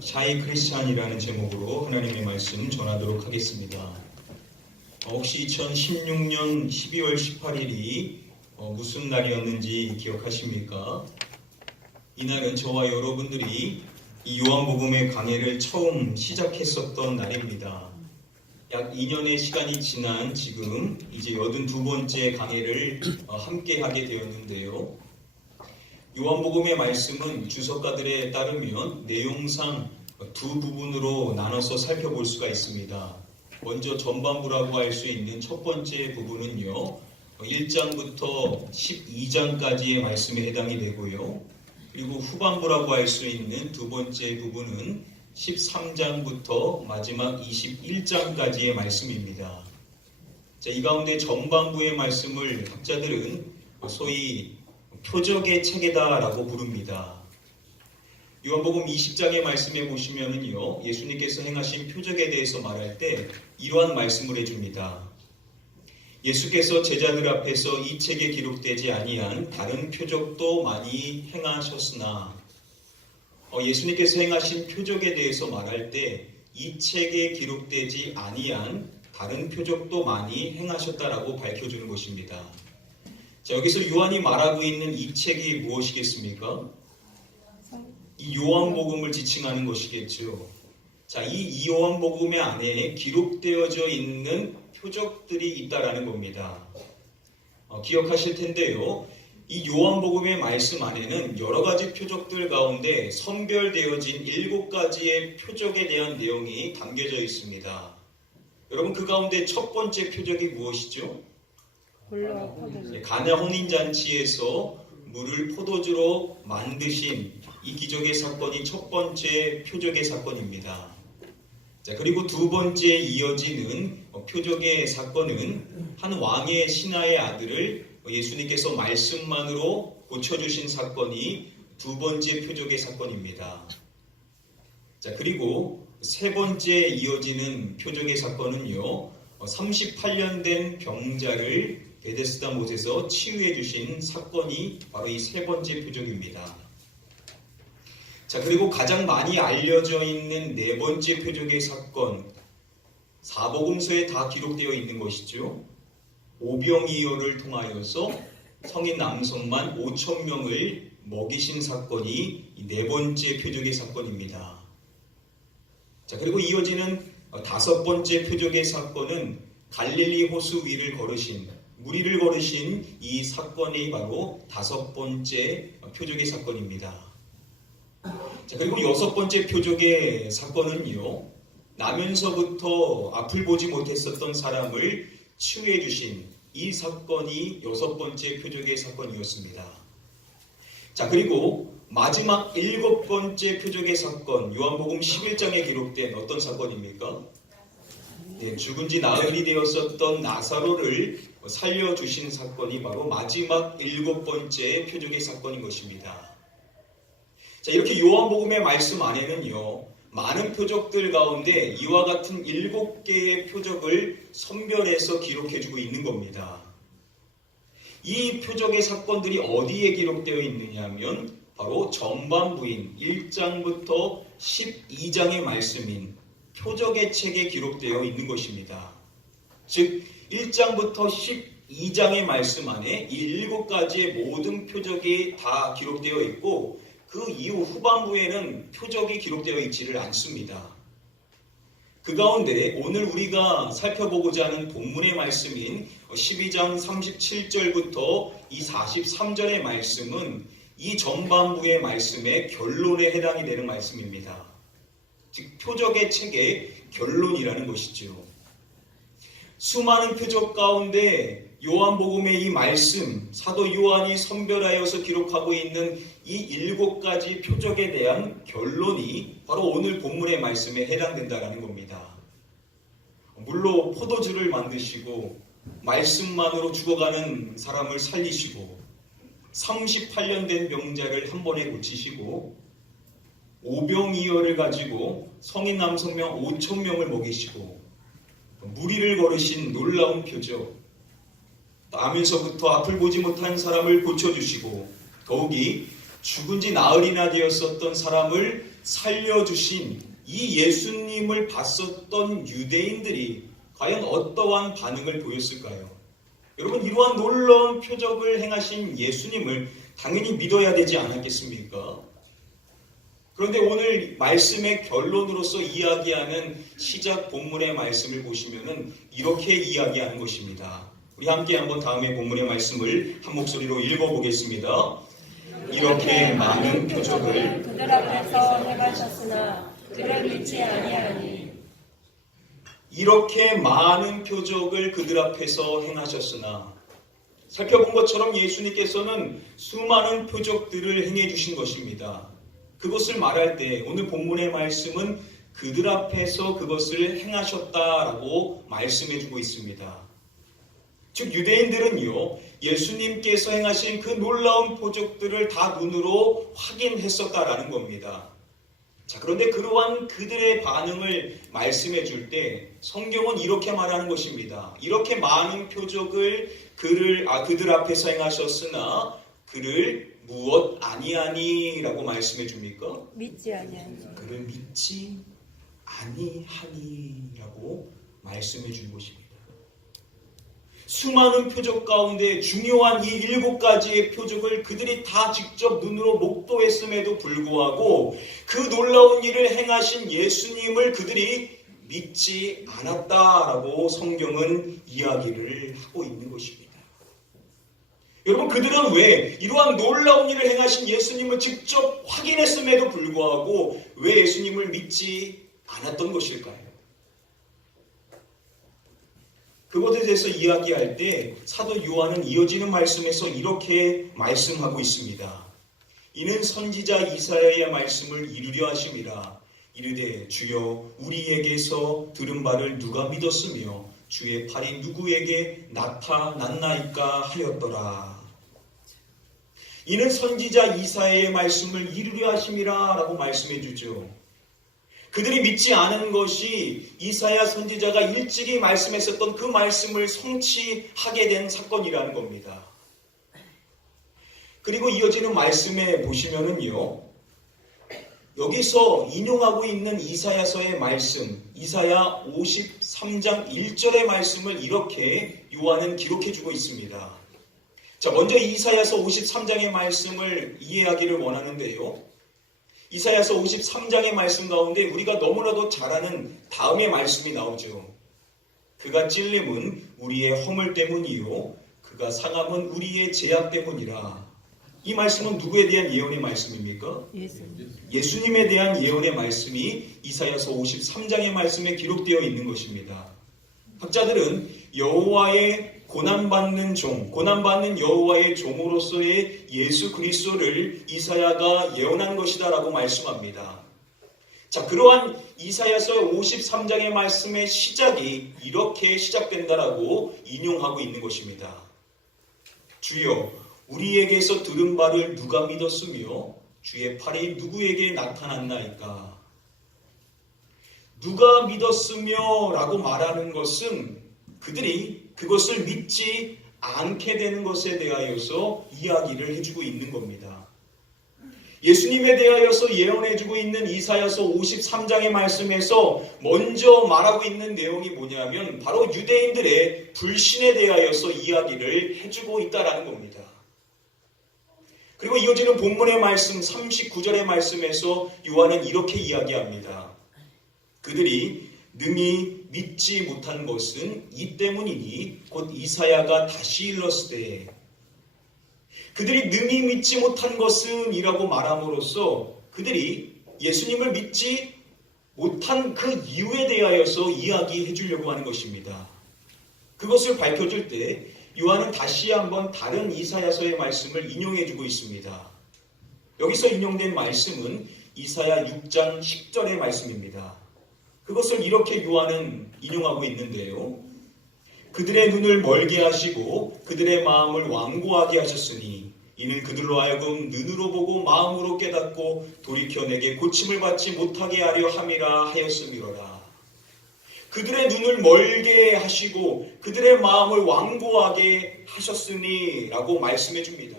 샤이 크리스찬이라는 제목으로 하나님의 말씀 전하도록 하겠습니다. 혹시 2016년 12월 18일이 무슨 날이었는지 기억하십니까? 이날은 저와 여러분들이 이 요한복음의 강해를 처음 시작했었던 날입니다. 약 2년의 시간이 지난 지금 이제 82번째 강해를 함께 하게 되었는데요. 요한복음의 말씀은 주석가들에 따르면 내용상 두 부분으로 나눠서 살펴볼 수가 있습니다. 먼저 전반부라고 할 수 있는 첫 번째 부분은요, 1장부터 12장까지의 말씀에 해당이 되고요. 그리고 후반부라고 할 수 있는 두 번째 부분은 13장부터 마지막 21장까지의 말씀입니다. 자, 이 가운데 전반부의 말씀을 학자들은 소위 표적의 책이다라고 부릅니다. 요한복음 20장의 말씀에 보시면은요, 예수님께서 행하신 표적에 대해서 말할 때 이러한 말씀을 해줍니다. 예수께서 제자들 앞에서 이 책에 기록되지 아니한 다른 표적도 많이 행하셨으나, 예수님께서 행하신 표적에 대해서 말할 때 이 책에 기록되지 아니한 다른 표적도 많이 행하셨다라고 밝혀주는 것입니다. 자, 여기서 요한이 말하고 있는 이 책이 무엇이겠습니까? 이 요한복음을 지칭하는 것이겠죠. 자, 이 요한복음의 안에 기록되어져 있는 표적들이 있다라는 겁니다. 기억하실 텐데요. 이 요한복음의 말씀 안에는 여러 가지 표적들 가운데 선별되어진 7가지의 표적에 대한 내용이 담겨져 있습니다. 여러분, 그 가운데 첫 번째 표적이 무엇이죠? 가나 혼인잔치에서 물을 포도주로 만드신 이 기적의 사건이 첫 번째 표적의 사건입니다. 자, 그리고 두 번째 이어지는 표적의 사건은 한 왕의 신하의 아들을 예수님께서 말씀만으로 고쳐주신 사건이 두 번째 표적의 사건입니다. 자, 그리고 세 번째 이어지는 표적의 사건은요, 38년 된 병자를 베데스다 못에서 치유해 주신 사건이 바로 이 세 번째 표적입니다. 자, 그리고 가장 많이 알려져 있는 네 번째 표적의 사건, 사복음서에 다 기록되어 있는 것이죠. 오병이어를 통하여서 성인 남성만 5,000명을 먹이신 사건이 이 네 번째 표적의 사건입니다. 자, 그리고 이어지는 다섯 번째 표적의 사건은 갈릴리 호수 위를 걸으신, 무리를 걸으신 이 사건이 바로 다섯 번째 표적의 사건입니다. 자, 그리고 여섯 번째 표적의 사건은요, 나면서부터 앞을 보지 못했었던 사람을 치유해 주신 이 사건이 여섯 번째 표적의 사건이었습니다. 자, 그리고 마지막 일곱 번째 표적의 사건, 요한복음 11장에 기록된 어떤 사건입니까? 네, 죽은 지 나흘이 되었었던 나사로를 살려주신 사건이 바로 마지막 일곱 번째 표적의 사건인 것입니다. 자, 이렇게 요한복음의 말씀 안에는요, 많은 표적들 가운데 이와 같은 7개의 표적을 선별해서 기록해주고 있는 겁니다. 이 표적의 사건들이 어디에 기록되어 있느냐 하면 바로 전반부인 1장부터 12장의 말씀인 표적의 책에 기록되어 있는 것입니다. 즉 1장부터 12장의 말씀 안에 이 7가지의 모든 표적이 다 기록되어 있고, 그 이후 후반부에는 표적이 기록되어 있지를 않습니다. 그 가운데 오늘 우리가 살펴보고자 하는 본문의 말씀인 12장 37절부터 이 43절의 말씀은 이 전반부의 말씀의 결론에 해당이 되는 말씀입니다. 즉 표적의 책의 결론이라는 것이죠. 수많은 표적 가운데 요한복음의 이 말씀, 사도 요한이 선별하여서 기록하고 있는 이 7가지 표적에 대한 결론이 바로 오늘 본문의 말씀에 해당된다는 겁니다. 물로 포도주를 만드시고 말씀만으로 죽어가는 사람을 살리시고 38년 된 병자를 한 번에 고치시고 오병이어를 가지고 성인 남성명 5,000명을 먹이시고 무리를 걸으신 놀라운 표적, 나면서부터 앞을 보지 못한 사람을 고쳐주시고 더욱이 죽은 지 나흘이나 되었었던 사람을 살려주신 이 예수님을 봤었던 유대인들이 과연 어떠한 반응을 보였을까요? 여러분, 이러한 놀라운 표적을 행하신 예수님을 당연히 믿어야 되지 않았겠습니까? 그런데 오늘 말씀의 결론으로서 이야기하는 시작 본문의 말씀을 보시면은 이렇게 이야기하는 것입니다. 우리 함께 한번 다음에 본문의 말씀을 한 목소리로 읽어보겠습니다. 이렇게 많은 표적을 그들 앞에서 행하셨으나 그를 믿지 아니하니. 이렇게 많은 표적을 그들 앞에서 행하셨으나, 살펴본 것처럼 예수님께서는 수많은 표적들을 행해 주신 것입니다. 그것을 말할 때 오늘 본문의 말씀은 그들 앞에서 그것을 행하셨다라고 말씀해 주고 있습니다. 즉 유대인들은요, 예수님께서 행하신 그 놀라운 표적들을 다 눈으로 확인했었다라는 겁니다. 자, 그런데 그러한 그들의 반응을 말씀해 줄 때 성경은 이렇게 말하는 것입니다. 이렇게 많은 표적을 그들 앞에서 행하셨으나 그를 무엇 아니하니라고 말씀해 줍니까? 믿지 아니하니. 그를 믿지 아니하니라고 말씀해 준 것입니다. 수많은 표적 가운데 중요한 이 7가지의 표적을 그들이 다 직접 눈으로 목도했음에도 불구하고 그 놀라운 일을 행하신 예수님을 그들이 믿지 않았다라고 성경은 이야기를 하고 있는 것입니다. 여러분, 그들은 왜 이러한 놀라운 일을 행하신 예수님을 직접 확인했음에도 불구하고 왜 예수님을 믿지 않았던 것일까요? 그것에 대해서 이야기할 때 사도 요한은 이어지는 말씀에서 이렇게 말씀하고 있습니다. 이는 선지자 이사야의 말씀을 이루려 하심이라. 이르되 주여 우리에게서 들은 바를 누가 믿었으며 주의 팔이 누구에게 나타났나이까 하였더라. 이는 선지자 이사야의 말씀을 이루려 하심이라 라고 말씀해 주죠. 그들이 믿지 않은 것이 이사야 선지자가 일찍이 말씀했었던 그 말씀을 성취하게 된 사건이라는 겁니다. 그리고 이어지는 말씀에 보시면은요, 여기서 인용하고 있는 이사야서의 말씀, 이사야 53장 1절의 말씀을 이렇게 요한은 기록해주고 있습니다. 자, 먼저 이사야서 53장의 말씀을 이해하기를 원하는데요. 이사야서 53장의 말씀 가운데 우리가 너무나도 잘 아는 다음의 말씀이 나오죠. 그가 찔림은 우리의 허물 때문이요 그가 상함은 우리의 죄악 때문이라. 이 말씀은 누구에 대한 예언의 말씀입니까? 예수님에 대한 예언의 말씀이 이사야서 53장의 말씀에 기록되어 있는 것입니다. 학자들은 여호와의 고난받는 종, 고난받는 여호와의 종으로서의 예수 그리스도를 이사야가 예언한 것이다 라고 말씀합니다. 자, 그러한 이사야서 53장의 말씀의 시작이 이렇게 시작된다라고 인용하고 있는 것입니다. 주여 우리에게서 들은 바를 누가 믿었으며 주의 팔이 누구에게 나타났나이까. 누가 믿었으며 라고 말하는 것은 그들이 그것을 믿지 않게 되는 것에 대하여서 이야기를 해주고 있는 겁니다. 예수님에 대하여서 예언해주고 있는 이사야서 53장의 말씀에서 먼저 말하고 있는 내용이 뭐냐면 바로 유대인들의 불신에 대하여서 이야기를 해주고 있다는 겁니다. 그리고 이어지는 본문의 말씀 39절의 말씀에서 요한은 이렇게 이야기합니다. 그들이 능히 믿지 못한 것은 이 때문이니 곧 이사야가 다시 일렀을 때, 그들이 능히 믿지 못한 것은 이라고 말함으로써 그들이 예수님을 믿지 못한 그 이유에 대하여서 이야기해 주려고 하는 것입니다. 그것을 밝혀줄 때 요한은 다시 한번 다른 이사야서의 말씀을 인용해 주고 있습니다. 여기서 인용된 말씀은 이사야 6장 10절의 말씀입니다. 그것을 이렇게 요한은 인용하고 있는데요. 그들의 눈을 멀게 하시고 그들의 마음을 완고하게 하셨으니 이는 그들로 하여금 눈으로 보고 마음으로 깨닫고 돌이켜 내게 고침을 받지 못하게 하려 함이라 하였음이로라. 그들의 눈을 멀게 하시고 그들의 마음을 완고하게 하셨으니 라고 말씀해 줍니다.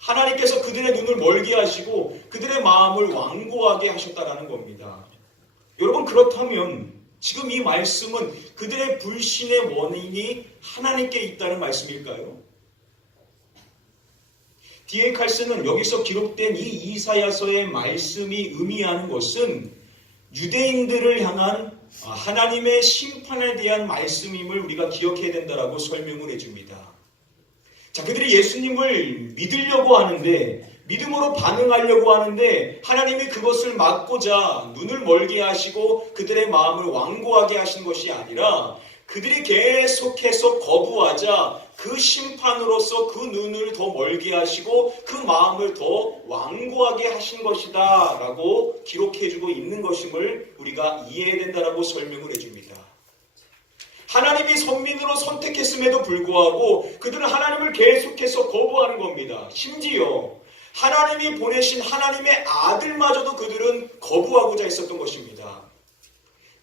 하나님께서 그들의 눈을 멀게 하시고 그들의 마음을 완고하게 하셨다라는 겁니다. 여러분, 그렇다면 지금 이 말씀은 그들의 불신의 원인이 하나님께 있다는 말씀일까요? D.A. 칼슨은 여기서 기록된 이 이사야서의 말씀이 의미하는 것은 유대인들을 향한 하나님의 심판에 대한 말씀임을 우리가 기억해야 된다라고 설명을 해줍니다. 자, 그들이 예수님을 믿으려고 하는데, 믿음으로 반응하려고 하는데 하나님이 그것을 막고자 눈을 멀게 하시고 그들의 마음을 완고하게 하신 것이 아니라 그들이 계속해서 거부하자 그 심판으로서 그 눈을 더 멀게 하시고 그 마음을 더 완고하게 하신 것이다 라고 기록해주고 있는 것임을 우리가 이해해야 된다라고 설명을 해줍니다. 하나님이 선민으로 선택했음에도 불구하고 그들은 하나님을 계속해서 거부하는 겁니다. 심지어 하나님이 보내신 하나님의 아들마저도 그들은 거부하고자 했었던 것입니다.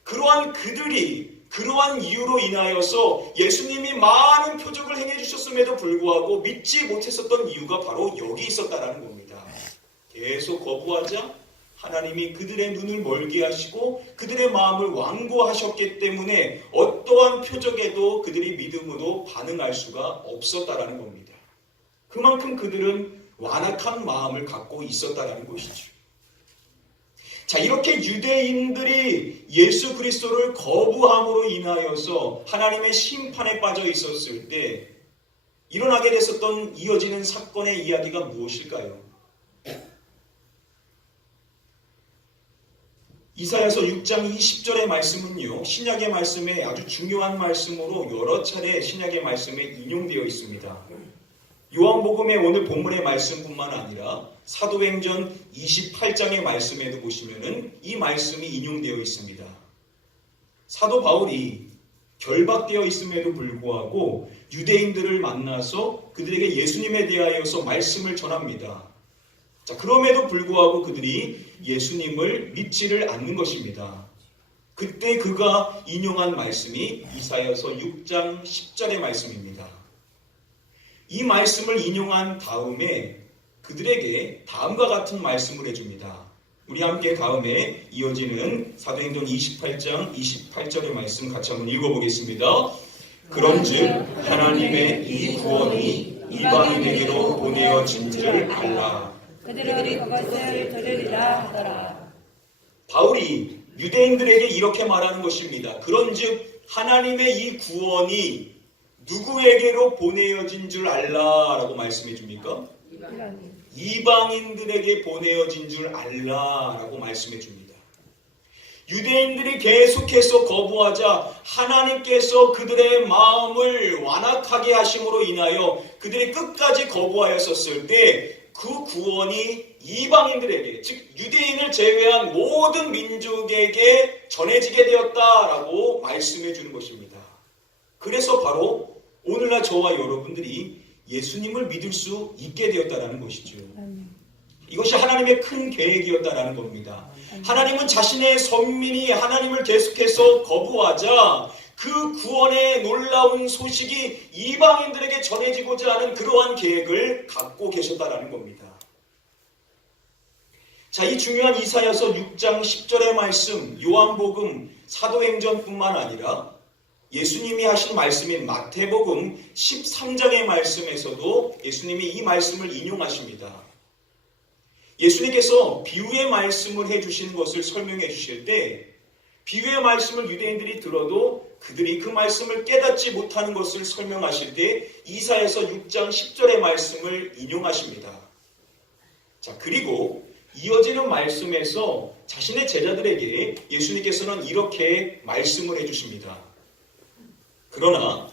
그러한 이유로 인하여서 예수님이 많은 표적을 행해 주셨음에도 불구하고 믿지 못했었던 이유가 바로 여기 있었다라는 겁니다. 계속 거부하자 하나님이 그들의 눈을 멀게 하시고 그들의 마음을 완고하셨기 때문에 어떠한 표적에도 그들이 믿음으로 반응할 수가 없었다라는 겁니다. 그만큼 그들은 완악한 마음을 갖고 있었다라는 것이죠. 자, 이렇게 유대인들이 예수 그리스도를 거부함으로 인하여서 하나님의 심판에 빠져 있었을 때 일어나게 됐었던 이어지는 사건의 이야기가 무엇일까요? 이사야서 6장 20절의 말씀은요, 신약의 말씀에 아주 중요한 말씀으로 여러 차례 신약의 말씀에 인용되어 있습니다. 요한복음의 오늘 본문의 말씀뿐만 아니라 사도행전 28장의 말씀에도 보시면은 이 말씀이 인용되어 있습니다. 사도 바울이 결박되어 있음에도 불구하고 유대인들을 만나서 그들에게 예수님에 대하여서 말씀을 전합니다. 자, 그럼에도 불구하고 그들이 예수님을 믿지를 않는 것입니다. 그때 그가 인용한 말씀이 이사야서 6장 10절의 말씀입니다. 이 말씀을 인용한 다음에 그들에게 다음과 같은 말씀을 해줍니다. 우리 함께 다음에 이어지는 사도행전 28장 28절의 말씀 같이 한번 읽어보겠습니다. 그런즉 하나님의 이 구원이 이방인에게로 보내어진 줄 알라. 그들이 그것을 들으리라 하더라. 바울이 유대인들에게 이렇게 말하는 것입니다. 그런즉 하나님의 이 구원이 누구에게로 보내어진 줄 알라라고 말씀해 줍니까? 이방인들에게 보내어진 줄 알라라고 말씀해 줍니다. 유대인들이 계속해서 거부하자 하나님께서 그들의 마음을 완악하게 하심으로 인하여 그들이 끝까지 거부하였었을 때 그 구원이 이방인들에게, 즉 유대인을 제외한 모든 민족에게 전해지게 되었다라고 말씀해 주는 것입니다. 그래서 바로 오늘날 저와 여러분들이 예수님을 믿을 수 있게 되었다라는 것이죠. 이것이 하나님의 큰 계획이었다라는 겁니다. 하나님은 자신의 선민이 하나님을 계속해서 거부하자 그 구원의 놀라운 소식이 이방인들에게 전해지고자 하는 그러한 계획을 갖고 계셨다라는 겁니다. 자, 이 중요한 이사야서 6장 10절의 말씀, 요한복음 사도행전뿐만 아니라 예수님이 하신 말씀인 마태복음 13장의 말씀에서도 예수님이 이 말씀을 인용하십니다. 예수님께서 비유의 말씀을 해주시는 것을 설명해 주실 때 비유의 말씀을 유대인들이 들어도 그들이 그 말씀을 깨닫지 못하는 것을 설명하실 때 이사야서 6장 10절의 말씀을 인용하십니다. 자, 그리고 이어지는 말씀에서 자신의 제자들에게 예수님께서는 이렇게 말씀을 해주십니다. 그러나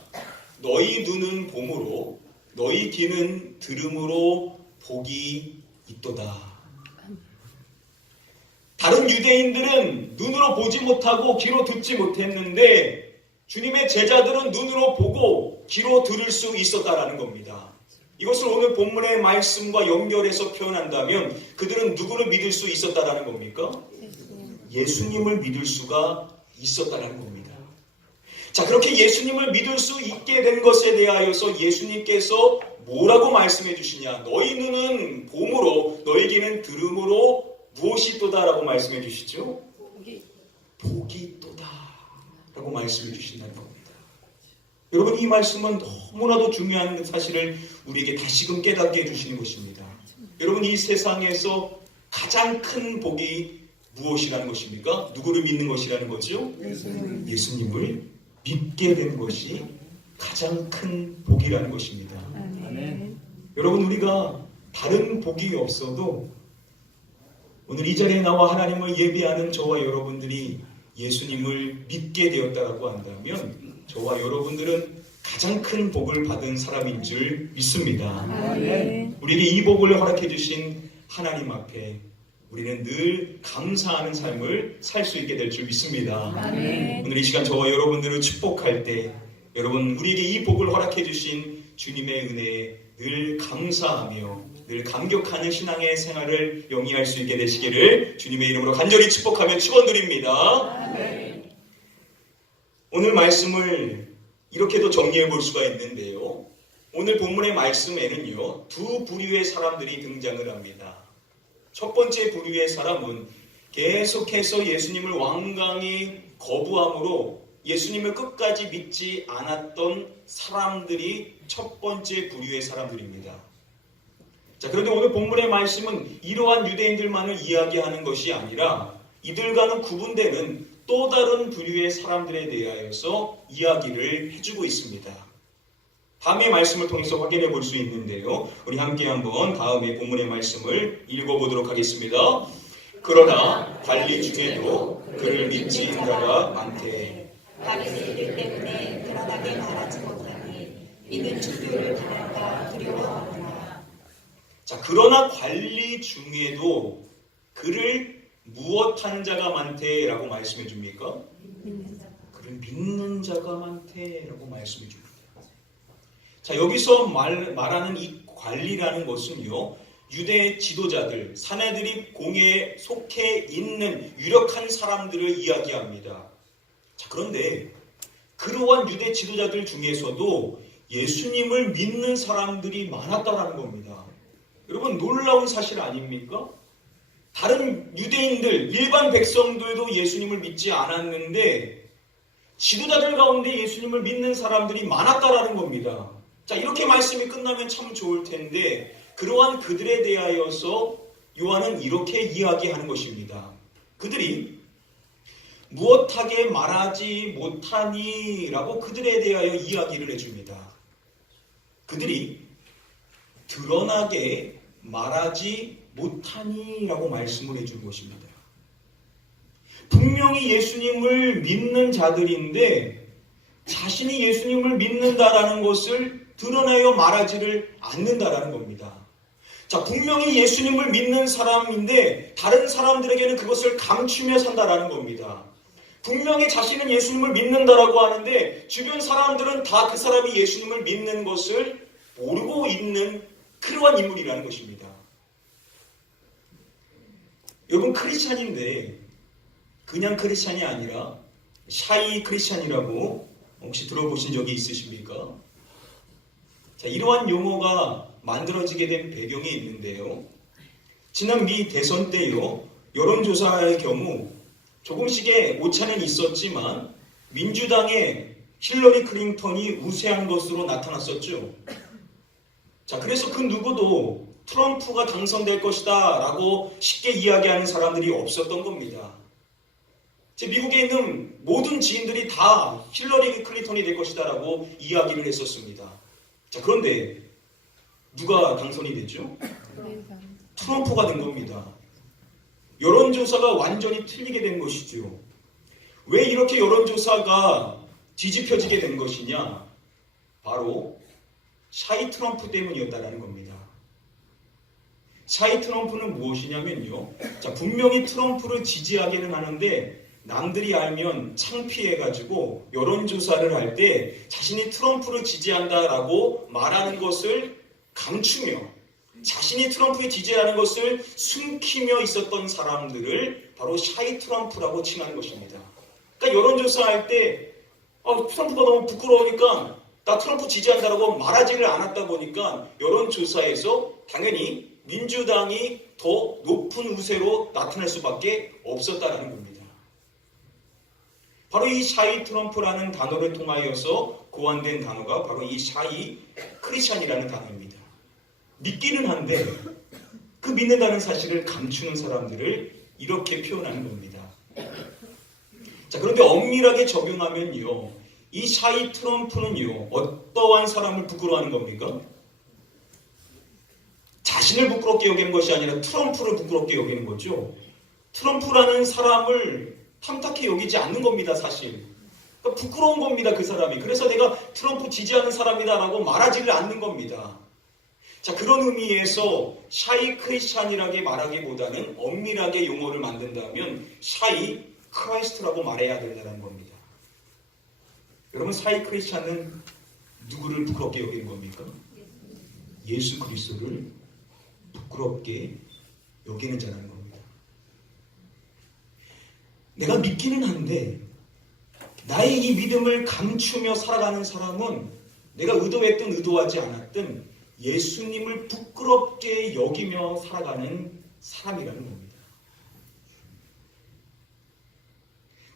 너희 눈은 봄으로 너희 귀는 들음으로 복이 있도다. 다른 유대인들은 눈으로 보지 못하고 귀로 듣지 못했는데 주님의 제자들은 눈으로 보고 귀로 들을 수 있었다라는 겁니다. 이것을 오늘 본문의 말씀과 연결해서 표현한다면 그들은 누구를 믿을 수 있었다라는 겁니까? 예수님을 믿을 수가 있었다라는 겁니다. 자, 그렇게 예수님을 믿을 수 있게 된 것에 대하여서 예수님께서 뭐라고 말씀해 주시냐? 너희 눈은 봄으로 너에게는 들음으로 무엇이 있도다라고 말씀해 주시죠? 복이 있도다 라고 말씀해 주신다는 겁니다. 여러분, 이 말씀은 너무나도 중요한 사실을 우리에게 다시금 깨닫게 해주시는 것입니다. 여러분, 이 세상에서 가장 큰 복이 무엇이라는 것입니까? 누구를 믿는 것이라는 거죠? 예수님을 믿게 된 것이 가장 큰 복이라는 것입니다. 아멘. 여러분, 우리가 다른 복이 없어도 오늘 이 자리에 나와 하나님을 예배하는 저와 여러분들이 예수님을 믿게 되었다고 한다면 저와 여러분들은 가장 큰 복을 받은 사람인 줄 믿습니다. 아멘. 우리에게 이 복을 허락해 주신 하나님 앞에 우리는 늘 감사하는 삶을 살 수 있게 될 줄 믿습니다. 아멘. 오늘 이 시간 저와 여러분들을 축복할 때 여러분, 우리에게 이 복을 허락해 주신 주님의 은혜에 늘 감사하며 늘 감격하는 신앙의 생활을 영위할 수 있게 되시기를 주님의 이름으로 간절히 축복하며 축원드립니다. 아멘. 오늘 말씀을 이렇게도 정리해 볼 수가 있는데요. 오늘 본문의 말씀에는요, 두 부류의 사람들이 등장을 합니다. 첫 번째 부류의 사람은 계속해서 예수님을 완강히 거부함으로 예수님을 끝까지 믿지 않았던 사람들이 첫 번째 부류의 사람들입니다. 자, 그런데 오늘 본문의 말씀은 이러한 유대인들만을 이야기하는 것이 아니라 이들과는 구분되는 또 다른 부류의 사람들에 대하여서 이야기를 해주고 있습니다. 다음의 말씀을 통해서 확인해 볼 수 있는데요. 우리 함께 한번 다음의 본문의 말씀을 읽어보도록 하겠습니다. 그러나 관리 중에도 그를 믿지 않는 자가 많대. 바리새인들 때문에 드러나게 말하지 못하니 이는 주교를 바랄까 두려워하노라. 자, 그러나 관리 중에도 그를 무엇하는 자가 많대라고 말씀해 줍니까? 그를 믿는 자가 많대라고 말씀해 줍니다. 자, 여기서 말하는 이 관리라는 것은요, 유대 지도자들, 사내들이 공회에 속해 있는 유력한 사람들을 이야기합니다. 자, 그런데 그러한 유대 지도자들 중에서도 예수님을 믿는 사람들이 많았다라는 겁니다. 여러분, 놀라운 사실 아닙니까? 다른 유대인들, 일반 백성들도 예수님을 믿지 않았는데 지도자들 가운데 예수님을 믿는 사람들이 많았다라는 겁니다. 자, 이렇게 말씀이 끝나면 참 좋을 텐데 그러한 그들에 대하여서 요한은 이렇게 이야기하는 것입니다. 그들이 무엇하게 말하지 못하니 라고 그들에 대하여 이야기를 해줍니다. 그들이 드러나게 말하지 못하니 라고 말씀을 해준 것입니다. 분명히 예수님을 믿는 자들인데 자신이 예수님을 믿는다라는 것을 드러내어 말하지를 않는다라는 겁니다. 자, 분명히 예수님을 믿는 사람인데 다른 사람들에게는 그것을 감추며 산다라는 겁니다. 분명히 자신은 예수님을 믿는다라고 하는데 주변 사람들은 다 그 사람이 예수님을 믿는 것을 모르고 있는 그러한 인물이라는 것입니다. 여러분, 크리스찬인데 그냥 크리스찬이 아니라 샤이 크리스찬이라고 혹시 들어보신 적이 있으십니까? 자, 이러한 용어가 만들어지게 된 배경이 있는데요. 지난 미 대선 때요, 여론조사의 경우 조금씩의 오차는 있었지만 민주당의 힐러리 클린턴이 우세한 것으로 나타났었죠. 자, 그래서 그 누구도 트럼프가 당선될 것이다 라고 쉽게 이야기하는 사람들이 없었던 겁니다. 미국에 있는 모든 지인들이 다 힐러리 클린턴이 될 것이다 라고 이야기를 했었습니다. 자, 그런데 누가 당선이 됐죠? 트럼프가 된 겁니다. 여론조사가 완전히 틀리게 된 것이죠. 왜 이렇게 여론조사가 뒤집혀지게 된 것이냐? 바로 샤이 트럼프 때문이었다는 겁니다. 샤이 트럼프는 무엇이냐면요. 자, 분명히 트럼프를 지지하기는 하는데 남들이 알면 창피해가지고 여론조사를 할 때 자신이 트럼프를 지지한다라고 말하는 것을 감추며 자신이 트럼프에 지지하는 것을 숨기며 있었던 사람들을 바로 샤이 트럼프라고 칭하는 것입니다. 그러니까 여론조사할 때 트럼프가 너무 부끄러우니까 나 트럼프 지지한다라고 말하지를 않았다 보니까 여론조사에서 당연히 민주당이 더 높은 우세로 나타날 수밖에 없었다라는 겁니다. 바로 이 샤이 트럼프라는 단어를 통하여서 고안된 단어가 바로 이 샤이 크리스찬이라는 단어입니다. 믿기는 한데 그 믿는다는 사실을 감추는 사람들을 이렇게 표현하는 겁니다. 자, 그런데 엄밀하게 적용하면요, 이 샤이 트럼프는요, 어떠한 사람을 부끄러워하는 겁니까? 자신을 부끄럽게 여기는 것이 아니라 트럼프를 부끄럽게 여기는 거죠. 트럼프라는 사람을 탐탁히 여기지 않는 겁니다, 사실. 그러니까 부끄러운 겁니다, 그 사람이. 그래서 내가 트럼프 지지하는 사람이다라고 말하지를 않는 겁니다. 자, 그런 의미에서 샤이 크리스찬이라고 말하기보다는 엄밀하게 용어를 만든다면 샤이 크라이스트라고 말해야 된다는 겁니다. 여러분, 샤이 크리스찬은 누구를 부끄럽게 여기는 겁니까? 예수 그리스도를 부끄럽게 여기는 자라는 겁니다. 내가 믿기는 한데 나의 이 믿음을 감추며 살아가는 사람은 내가 의도했든 의도하지 않았든 예수님을 부끄럽게 여기며 살아가는 사람이라는 겁니다.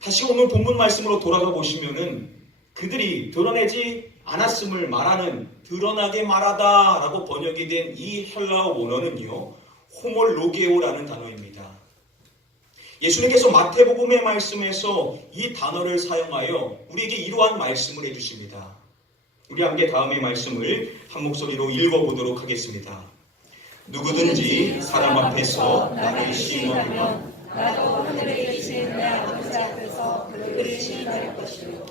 다시 오늘 본문 말씀으로 돌아가 보시면은 그들이 드러내지 않았음을 말하는 드러나게 말하다 라고 번역이 된 이 헬라어 원어는요, 호몰로게오라는 단어입니다. 예수님께서 마태복음의 말씀에서 이 단어를 사용하여 우리에게 이러한 말씀을 해주십니다. 우리 함께 다음의 말씀을 한 목소리로 읽어보도록 하겠습니다. 누구든지 사람 앞에서 나를 시인하면 나도 하늘에 계신 내 아버지 앞에서 그를 시인할 것이요.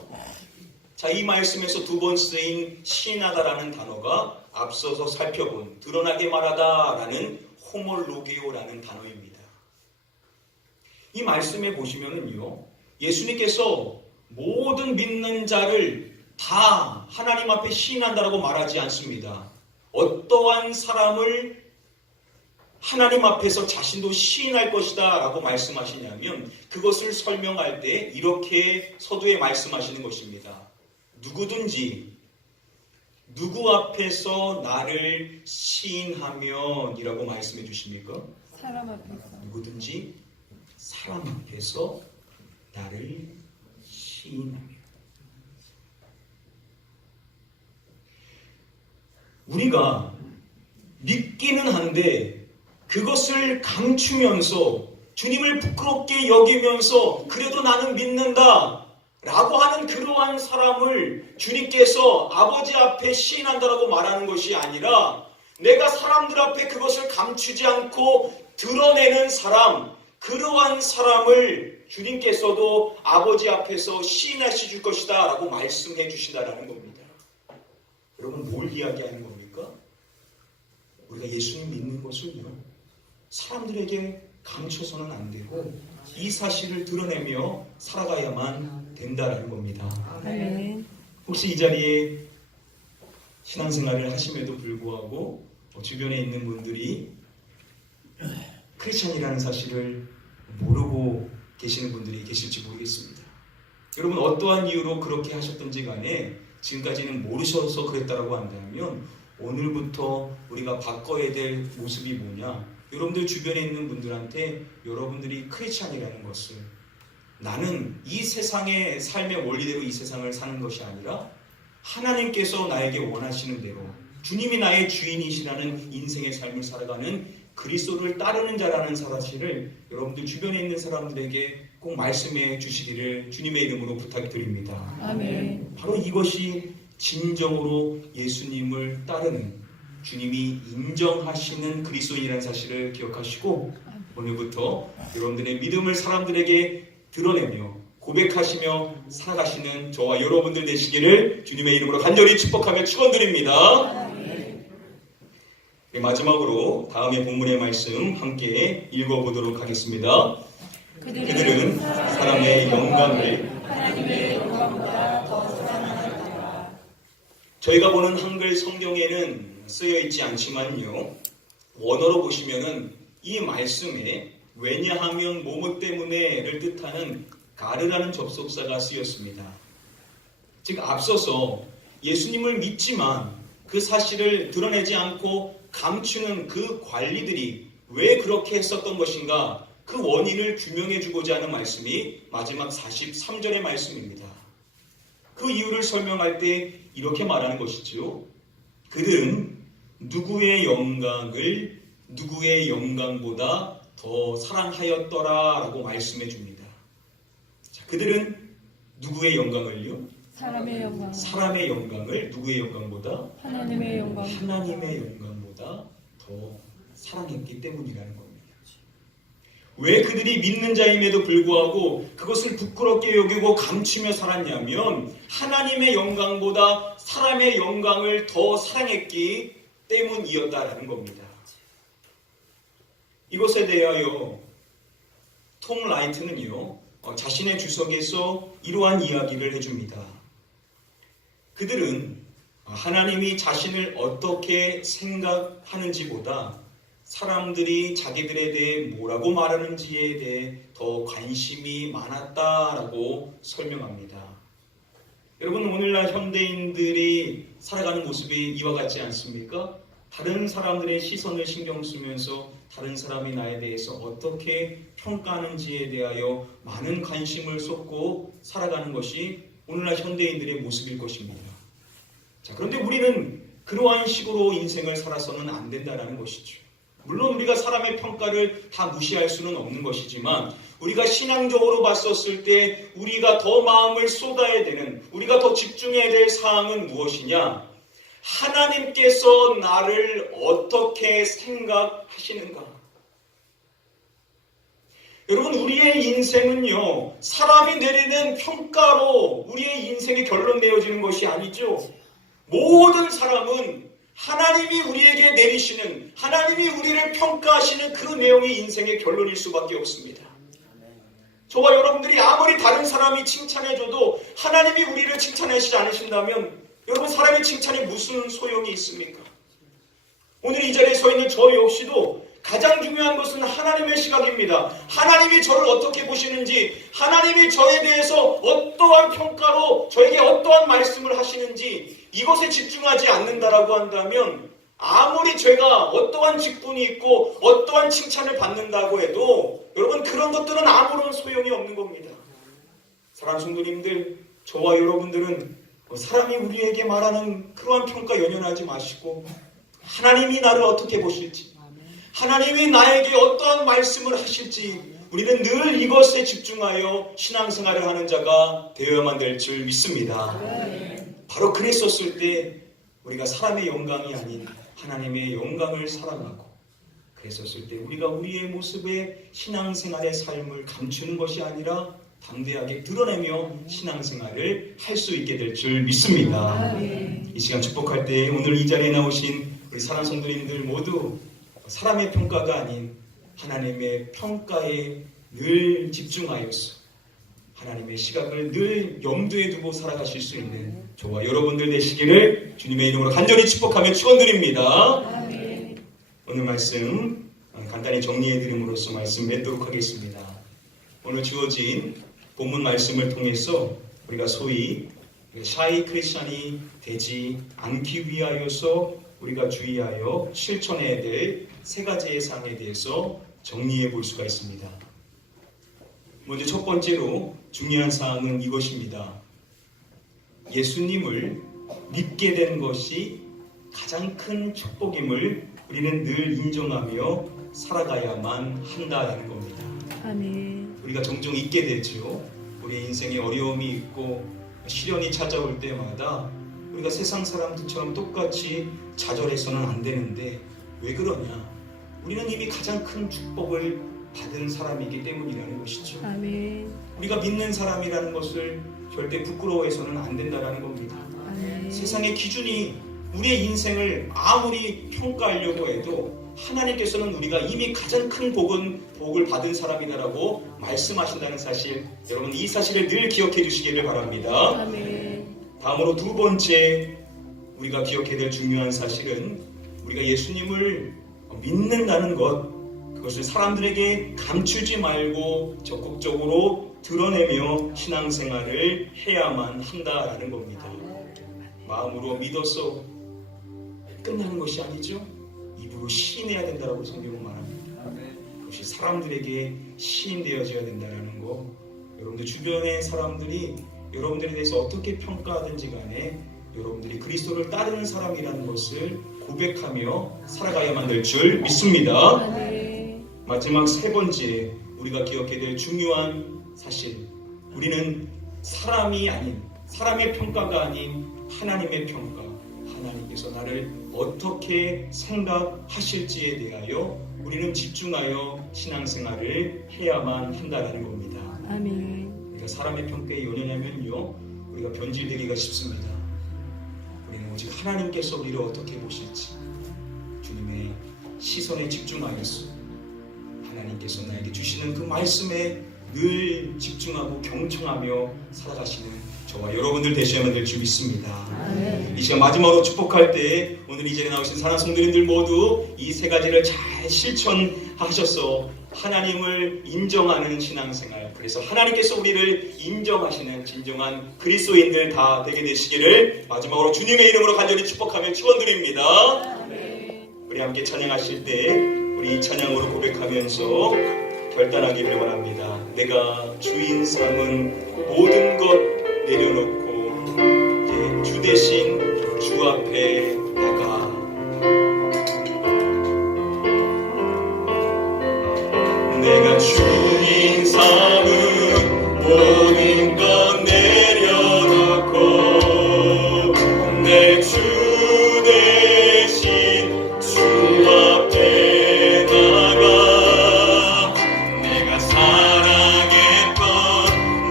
자, 이 말씀에서 두 번 쓰인 시인하다라는 단어가 앞서서 살펴본 드러나게 말하다라는 호몰로게오라는 단어입니다. 이 말씀에 보시면은요, 예수님께서 모든 믿는 자를 다 하나님 앞에 시인한다라고 말하지 않습니다. 어떠한 사람을 하나님 앞에서 자신도 시인할 것이다 라고 말씀하시냐면 그것을 설명할 때 이렇게 서두에 말씀하시는 것입니다. 누구든지 누구 앞에서 나를 시인하면 이라고 말씀해 주십니까? 사람 앞에서. 누구든지 사람 앞에서 나를 시인하면. 우리가 믿기는 한데 그것을 감추면서 주님을 부끄럽게 여기면서 그래도 나는 믿는다 라고 하는 그러한 사람을 주님께서 아버지 앞에 시인한다라고 말하는 것이 아니라 내가 사람들 앞에 그것을 감추지 않고 드러내는 사람, 그러한 사람을 주님께서도 아버지 앞에서 시인하시 줄 것이다 라고 말씀해 주신다라는 겁니다. 여러분, 뭘 이야기하는 겁니까? 우리가 예수님 믿는 것을요, 사람들에게 감춰서는 안 되고 이 사실을 드러내며 살아가야만 된다라는 겁니다. 아멘. 혹시 이 자리에 신앙생활을 하심에도 불구하고 주변에 있는 분들이 크리스찬이라는 사실을 모르고 계시는 분들이 계실지 모르겠습니다. 여러분, 어떠한 이유로 그렇게 하셨든지 간에 지금까지는 모르셔서 그랬다라고 한다면 오늘부터 우리가 바꿔야 될 모습이 뭐냐? 여러분들 주변에 있는 분들한테 여러분들이 크리스찬이라는 것을, 나는 이 세상의 삶의 원리대로 이 세상을 사는 것이 아니라 하나님께서 나에게 원하시는 대로 주님이 나의 주인이시라는 인생의 삶을 살아가는 그리스도를 따르는 자라는 사실을 여러분들 주변에 있는 사람들에게 꼭 말씀해 주시기를 주님의 이름으로 부탁드립니다. 아멘. 바로 이것이 진정으로 예수님을 따르는, 주님이 인정하시는 그리스도인이라는 사실을 기억하시고 오늘부터 여러분들의 믿음을 사람들에게 드러내며 고백하시며 살아가시는 저와 여러분들 되시기를 주님의 이름으로 간절히 축복하며 축원드립니다. 네, 마지막으로 다음의 본문의 말씀 함께 읽어보도록 하겠습니다. 그들은 사람의 영광을 하나님의 영광보다 더 사랑하였다. 저희가 보는 한글 성경에는 쓰여 있지 않지만요, 원어로 보시면은 이 말씀에 왜냐하면 뭐뭐 때문에를 뜻하는 가르라는 접속사가 쓰였습니다. 즉 앞서서 예수님을 믿지만 그 사실을 드러내지 않고 감추는 그 관리들이 왜 그렇게 했었던 것인가, 그 원인을 규명해 주고자 하는 말씀이 마지막 43절의 말씀입니다. 그 이유를 설명할 때 이렇게 말하는 것이죠. 그들은 누구의 영광을 누구의 영광보다 더 사랑하였더라 라고 말씀해 줍니다. 자, 그들은 누구의 영광을요? 사람의 영광, 사람의 영광을 누구의 영광보다? 하나님의 영광, 하나님의 영광보다 더 사랑했기 때문이라는 겁니다. 왜 그들이 믿는 자임에도 불구하고 그것을 부끄럽게 여기고 감추며 살았냐면 하나님의 영광보다 사람의 영광을 더 사랑했기 때문이었다라는 겁니다. 이것에 대하여 톰 라이트는요, 자신의 주석에서 이러한 이야기를 해줍니다. 그들은 하나님이 자신을 어떻게 생각하는지보다 사람들이 자기들에 대해 뭐라고 말하는지에 대해 더 관심이 많았다라고 설명합니다. 여러분, 오늘날 현대인들이 살아가는 모습이 이와 같지 않습니까? 다른 사람들의 시선을 신경 쓰면서 다른 사람이 나에 대해서 어떻게 평가하는지에 대하여 많은 관심을 쏟고 살아가는 것이 오늘날 현대인들의 모습일 것입니다. 자, 그런데 우리는 그러한 식으로 인생을 살아서는 안 된다는 것이죠. 물론 우리가 사람의 평가를 다 무시할 수는 없는 것이지만 우리가 신앙적으로 봤었을 때 우리가 더 마음을 쏟아야 되는, 우리가 더 집중해야 될 사항은 무엇이냐? 하나님께서 나를 어떻게 생각하시는가? 여러분, 우리의 인생은요, 사람이 내리는 평가로 우리의 인생의 결론 내어지는 것이 아니죠. 모든 사람은 하나님이 우리에게 내리시는, 하나님이 우리를 평가하시는 그 내용이 인생의 결론일 수밖에 없습니다. 저와 여러분들이 아무리 다른 사람이 칭찬해줘도 하나님이 우리를 칭찬하시지 않으신다면 여러분, 사람의 칭찬이 무슨 소용이 있습니까? 오늘 이 자리에 서 있는 저 역시도 가장 중요한 것은 하나님의 시각입니다. 하나님이 저를 어떻게 보시는지, 하나님이 저에 대해서 어떠한 평가로 저에게 어떠한 말씀을 하시는지 이것에 집중하지 않는다라고 한다면 아무리 제가 어떠한 직분이 있고 어떠한 칭찬을 받는다고 해도 여러분, 그런 것들은 아무런 소용이 없는 겁니다. 사랑하는 성도님들, 저와 여러분들은 사람이 우리에게 말하는 그러한 평가 연연하지 마시고 하나님이 나를 어떻게 보실지, 하나님이 나에게 어떠한 말씀을 하실지 우리는 늘 이것에 집중하여 신앙생활을 하는 자가 되어야만 될 줄 믿습니다. 바로 그랬었을 때 우리가 사람의 영광이 아닌 하나님의 영광을 사랑하고, 그랬었을 때 우리가 우리의 모습에 신앙생활의 삶을 감추는 것이 아니라 담대하게 드러내며 신앙생활을 할 수 있게 될 줄 믿습니다. 이 시간 축복할 때 오늘 이 자리에 나오신 우리 사랑하는 성도님들 모두 사람의 평가가 아닌 하나님의 평가에 늘 집중하여서 하나님의 시각을 늘 염두에 두고 살아가실 수 있는 저와 여러분들 되시기를 주님의 이름으로 간절히 축복하며 축원드립니다. 오늘 말씀 간단히 정리해 드림으로써 말씀 맺도록 하겠습니다. 오늘 주어진 본문 말씀을 통해서 우리가 소위 샤이 크리스찬이 되지 않기 위하여서 우리가 주의하여 실천해야 될 세 가지의 사항에 대해서 정리해 볼 수가 있습니다. 먼저 첫 번째로 중요한 사항은 이것입니다. 예수님을 믿게 된 것이 가장 큰 축복임을 우리는 늘 인정하며 살아가야만 한다라는 겁니다. 아멘. 우리가 종종 잊게 되죠. 우리의 인생에 어려움이 있고 시련이 찾아올 때마다 우리가 세상 사람들처럼 똑같이 좌절해서는 안 되는데 왜 그러냐? 우리는 이미 가장 큰 축복을 받은 사람이기 때문이라는 것이죠. 아멘. 우리가 믿는 사람이라는 것을 절대 부끄러워해서는 안 된다는 겁니다. 아멘. 세상의 기준이 우리의 인생을 아무리 평가하려고 해도 하나님께서는 우리가 이미 가장 큰 복을 받은 사람이다라고 말씀하신다는 사실, 여러분 이 사실을 늘 기억해 주시기를 바랍니다. 아멘. 다음으로 두 번째 우리가 기억해야 될 중요한 사실은 우리가 예수님을 믿는다는 것, 그것을 사람들에게 감추지 말고 적극적으로 드러내며 신앙생활을 해야만 한다라는 겁니다. 마음으로 믿어서 끝나는 것이 아니죠. 입으로 시인해야 된다고 성경은 말합니다. 그것이 사람들에게 시인되어져야 된다는 거. 여러분들 주변의 사람들이 여러분들에 대해서 어떻게 평가하든지 간에 여러분들이 그리스도를 따르는 사람이라는 것을 고백하며 살아가야만 될 줄 믿습니다. 마지막 세 번째 우리가 기억해야 될 중요한 사실, 우리는 사람이 아닌, 사람의 평가가 아닌 하나님의 평가, 하나님께서 나를 어떻게 생각하실지에 대하여 우리는 집중하여 신앙생활을 해야만 한다는 겁니다. 아멘. 우리가 사람의 평가에 연연하면요, 우리가 변질되기가 쉽습니다. 우리는 오직 하나님께서 우리를 어떻게 보실지 주님의 시선에 집중하였소. 하나님께서 나에게 주시는 그 말씀에 늘 집중하고 경청하며 살아가시는 저와 여러분들 되셔야만 될 줄 믿습니다. 이 시간 마지막으로 축복할 때 오늘 이 자리에 나오신 사랑 성도님들 모두 이 세 가지를 잘 실천하셔서 하나님을 인정하는 신앙생활, 그래서 하나님께서 우리를 인정하시는 진정한 그리스도인들 다 되게 되시기를 마지막으로 주님의 이름으로 간절히 축복하며 축원드립니다. 우리 함께 찬양하실 때 우리 이 찬양으로 고백하면서 결단하기를 원합니다. 내가 주인 삼은 모든 것 내려놓고 이제 주 대신 주 앞에 나가. 내가 주인 삼은 모든 것 내려놓고 내 주 대신 주 앞에 나가. 내가 사랑했던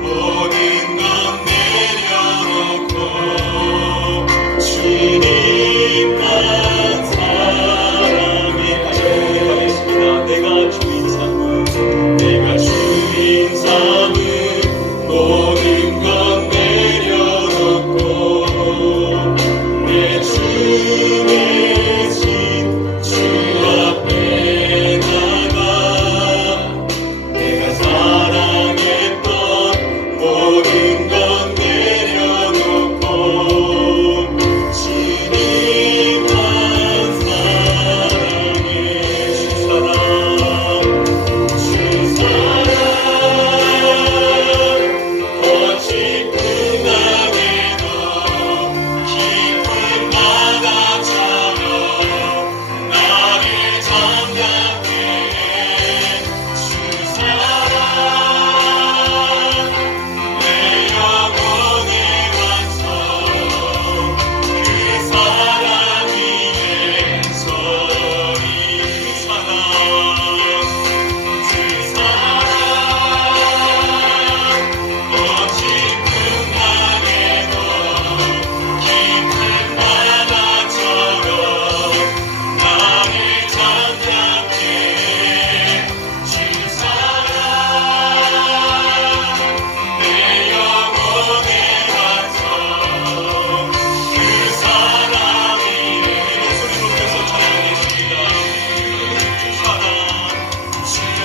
모든 것 내려놓고 주님만 사랑해. 다시 한번 고백하겠습니다. 내가 주인 삼은 모든 것 내려놓고 내 주 대신 주 앞에 나가. 내가 사랑했던 모든 것 내려놓고 주님만 사랑해. 주 사랑 거친 풍랑에도 깊은 바다처럼 나를 잠잠케 주 사랑 내 영혼의 완성 그 사랑 위에 서리. 그 사랑 거친 풍랑에도 깊은 바다처럼 나를 잠잠케 주 사랑 내 영혼의 완성 그 사랑 위에 소리 높여서 찬양하겠습니다. 주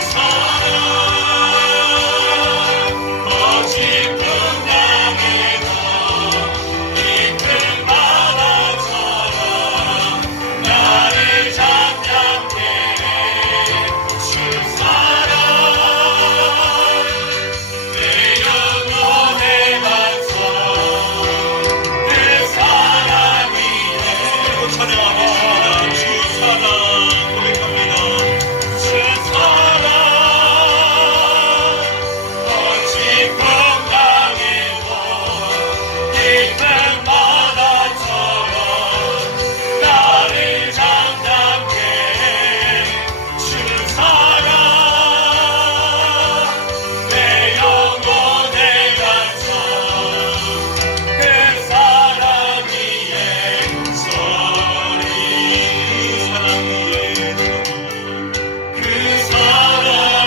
사랑 거친 풍랑에도 깊은 바다처럼 나를 잠잠케 주 사랑 내 영혼의 완성 그 사랑 위에 찬양하겠습니다. 주 사랑 고백합니다. 주 사랑 거친 풍랑에도 깊은 바다처럼 나를 잠잠케 주 사랑 내 영혼의 완성 그 사랑 위에 서리. 그 사랑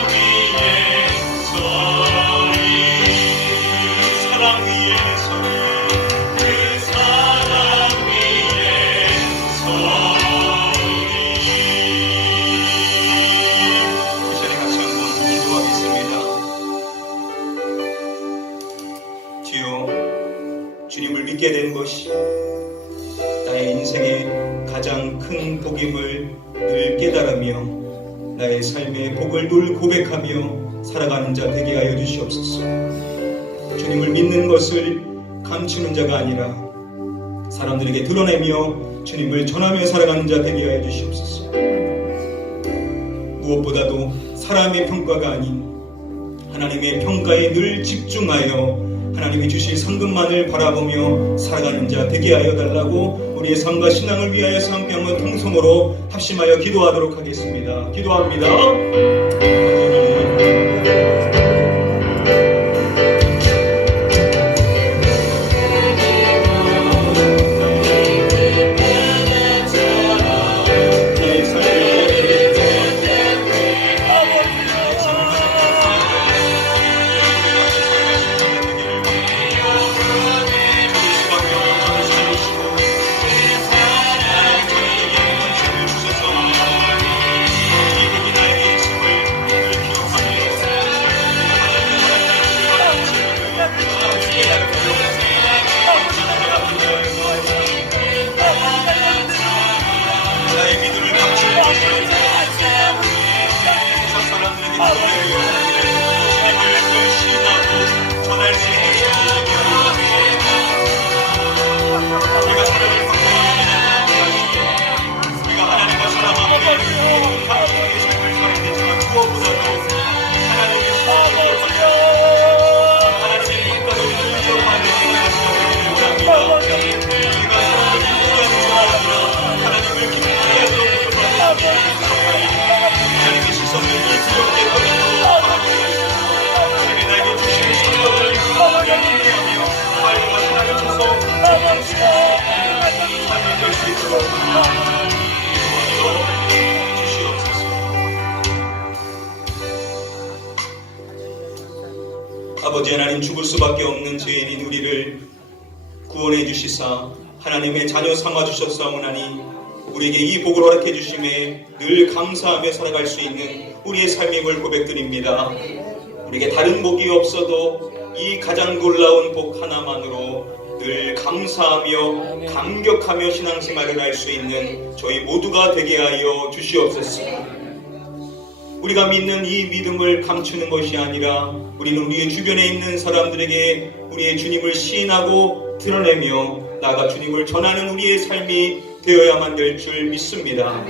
위에 서리. 주여, 주님을 믿게 된 것이 나의 인생의 가장 큰 복임을 늘 깨달으며 나의 삶의 복을 늘 고백하며 살아가는 자 되게 하여 주시옵소서. 주님을 믿는 것을 감추는 자가 아니라 사람들에게 드러내며 주님을 전하며 살아가는 자 되게 하여 주시옵소서. 무엇보다도 사람의 평가가 아닌 하나님의 평가에 늘 집중하여 하나님이 주실 상급만을 바라보며 살아가는 자 되게 하여 달라고 우리의 삶과 신앙을 위하여서 함께 한번 통성으로 합심하여 기도하도록 하겠습니다. 기도합니다. 아버지 하나님, 죽을 수밖에 없는 죄인인 우리를 구원해 주시사 하나님의 자녀 삼아 주셨사오나니 우리에게 이 복을 허락해 주심에 늘 감사하며 살아갈 수 있는 우리의 삶임을 고백드립니다. 우리에게 다른 복이 없어도 이 가장 놀라운 복 하나만으로 늘 감사하며 감격하며 신앙생활을 할 수 있는 저희 모두가 되게 하여 주시옵소서. 우리가 믿는 이 믿음을 감추는 것이 아니라 우리는 우리의 주변에 있는 사람들에게 우리의 주님을 시인하고 드러내며 나아가 주님을 전하는 우리의 삶이 되어야만 될 줄 믿습니다.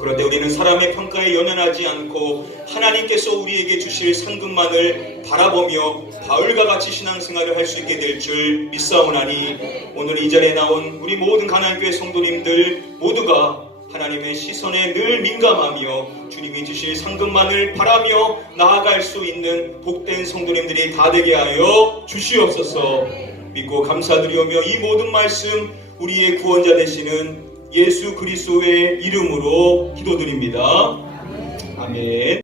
그런데 우리는 사람의 평가에 연연하지 않고 하나님께서 우리에게 주실 상급만을 바라보며 바울과 같이 신앙생활을 할 수 있게 될 줄 믿사오나니 오늘 이 자리에 나온 우리 모든 가나안교회 성도님들 모두가 하나님의 시선에 늘 민감하며 주님이 주실 상급만을 바라며 나아갈 수 있는 복된 성도님들이 다 되게 하여 주시옵소서. 믿고 감사드리오며 이 모든 말씀 우리의 구원자 되시는 예수 그리스도의 이름으로 기도드립니다. 아멘.